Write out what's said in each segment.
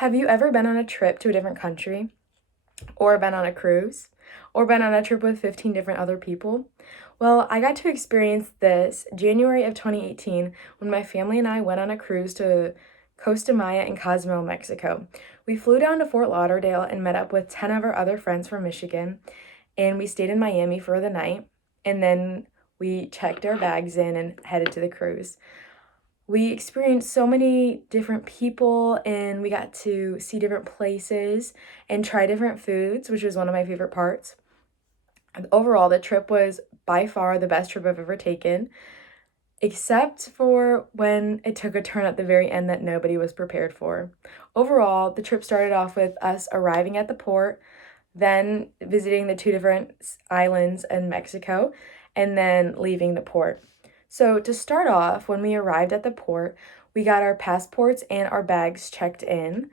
Have you ever been on a trip to a different country, or been on a cruise, or been on a trip with 15 different other people? Well, I got to experience this January of 2018 when my family and I went on a cruise to Costa Maya in Cozumel, Mexico. We flew down to Fort Lauderdale and met up with 10 of our other friends from Michigan, and we stayed in Miami for the night, and then we checked our bags in and headed to the cruise. We experienced so many different people and we got to see different places and try different foods, which was one of my favorite parts. And overall, the trip was by far the best trip I've ever taken, except for when it took a turn at the very end that nobody was prepared for. Overall, the trip started off with us arriving at the port, then visiting the two different islands in Mexico, and then leaving the port. So, to start off, when we arrived at the port, we got our passports and our bags checked in,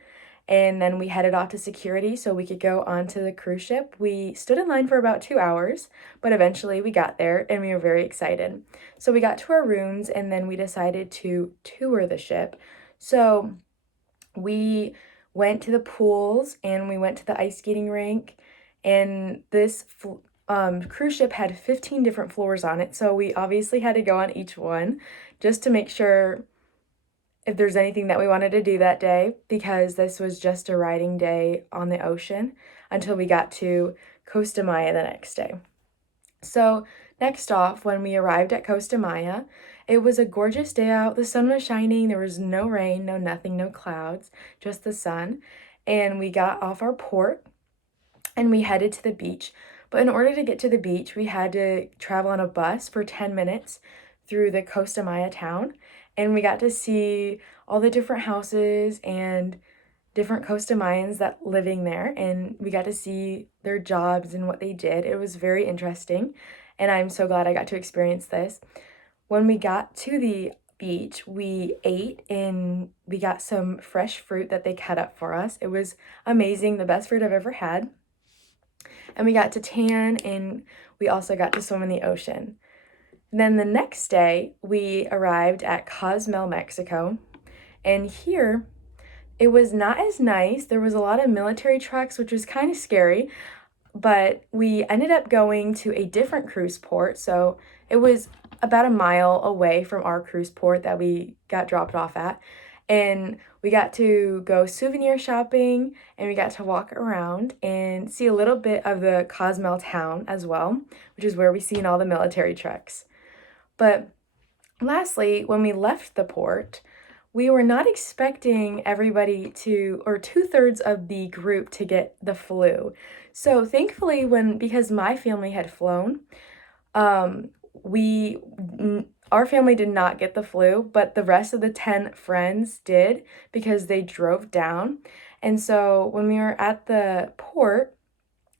and then we headed off to security so we could go onto the cruise ship. We stood in line for about 2 hours, but eventually we got there and we were very excited. So, we got to our rooms and then we decided to tour the ship. So, we went to the pools and we went to the ice skating rink, and this cruise ship had 15 different floors on it, so we obviously had to go on each one just to make sure if there's anything that we wanted to do that day, because this was just a riding day on the ocean until we got to Costa Maya the next day. So, next off, when we arrived at Costa Maya, it was a gorgeous day out. The sun was shining, there was no rain, no nothing, no clouds, just the sun. And we got off our port and we headed to the beach. But in order to get to the beach, we had to travel on a bus for 10 minutes through the Costa Maya town. And we got to see all the different houses and different Costa Mayans that living there, and we got to see their jobs and what they did. It was very interesting, and I'm so glad I got to experience this. When we got to the beach, we ate and we got some fresh fruit that they cut up for us. It was amazing, the best fruit I've ever had. And we got to tan and we also got to swim in the ocean. Then the next day, we arrived at Cozumel, Mexico, and here it was not as nice. There was a lot of military trucks, which was kind of scary, but we ended up going to a different cruise port. So it was about a mile away from our cruise port that we got dropped off at. And we got to go souvenir shopping and we got to walk around and see a little bit of the Cozumel town as well, which is where we seen all the military trucks. But lastly, when we left the port, we were not expecting everybody to, or 2/3 of the group to get the flu. So thankfully, because my family had flown, um, we, our family did not get the flu, but the rest of the 10 friends did because they drove down. And so when we were at the port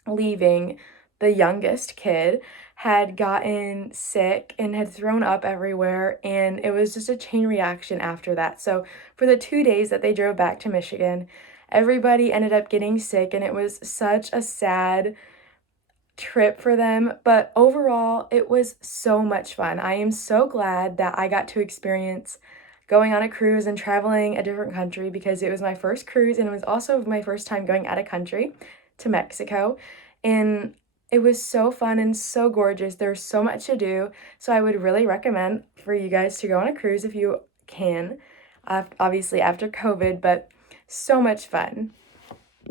leaving, the youngest kid had gotten sick and had thrown up everywhere, and it was just a chain reaction after that. So, for the 2 days that they drove back to Michigan, everybody ended up getting sick, and it was such a sad trip for them. But overall, it was so much fun. I am so glad that I got to experience going on a cruise and traveling a different country because it was my first cruise and it was also my first time going out of country to Mexico. And it was so fun and so gorgeous. There's so much to do. So I would really recommend for you guys to go on a cruise if you can, obviously after COVID, but so much fun.